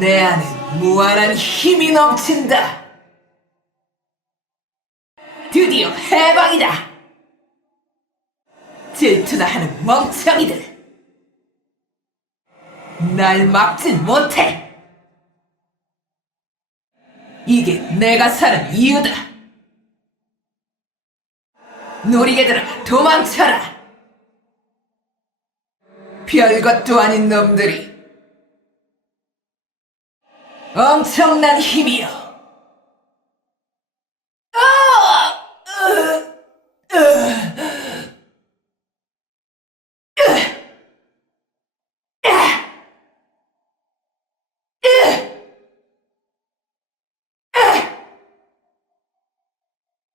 내 안에 무한한 힘이 넘친다. 드디어 해방이다. 질투나 하는 멍청이들. 날 막진 못해. 이게 내가 사는 이유다. 놀이개들아, 도망쳐라. 별것도 아닌 놈들이 엄청난 힘이요.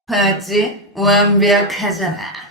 봤지? 완벽하잖아.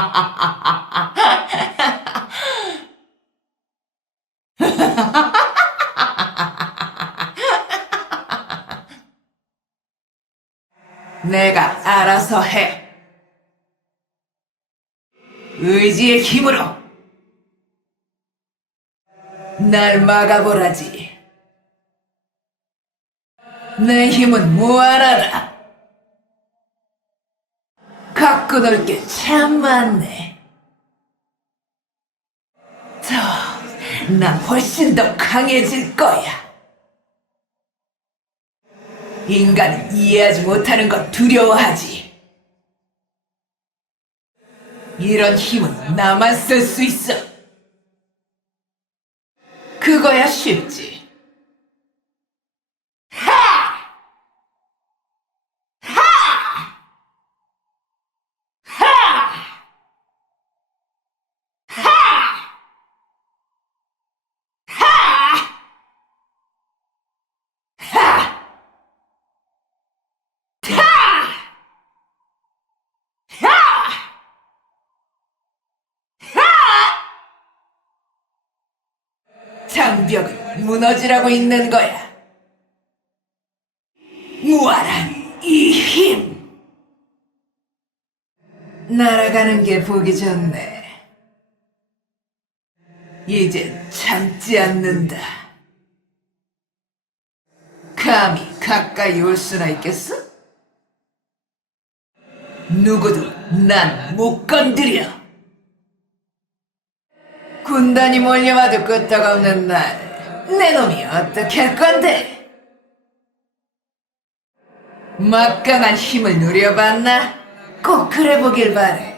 내가 알아서 해. 의지의 힘으로 날 막아보라지. 내 힘은 무한하다. 갖고 놀 게 참 많네. 더, 난 훨씬 더 강해질 거야. 인간은 이해하지 못하는 것 두려워하지. 이런 힘은 나만 쓸 수 있어. 그거야 쉽지. 장벽은 무너지라고 있는 거야. 무한한 이 힘. 날아가는 게 보기 좋네. 이젠 참지 않는다. 감히 가까이 올 수나 있겠어? 누구도 난 못 건드려. 군단이 몰려와도 끄떡없는 날 내 놈이 어떻게 할 건데? 막강한 힘을 누려봤나? 꼭 그래 보길 바래.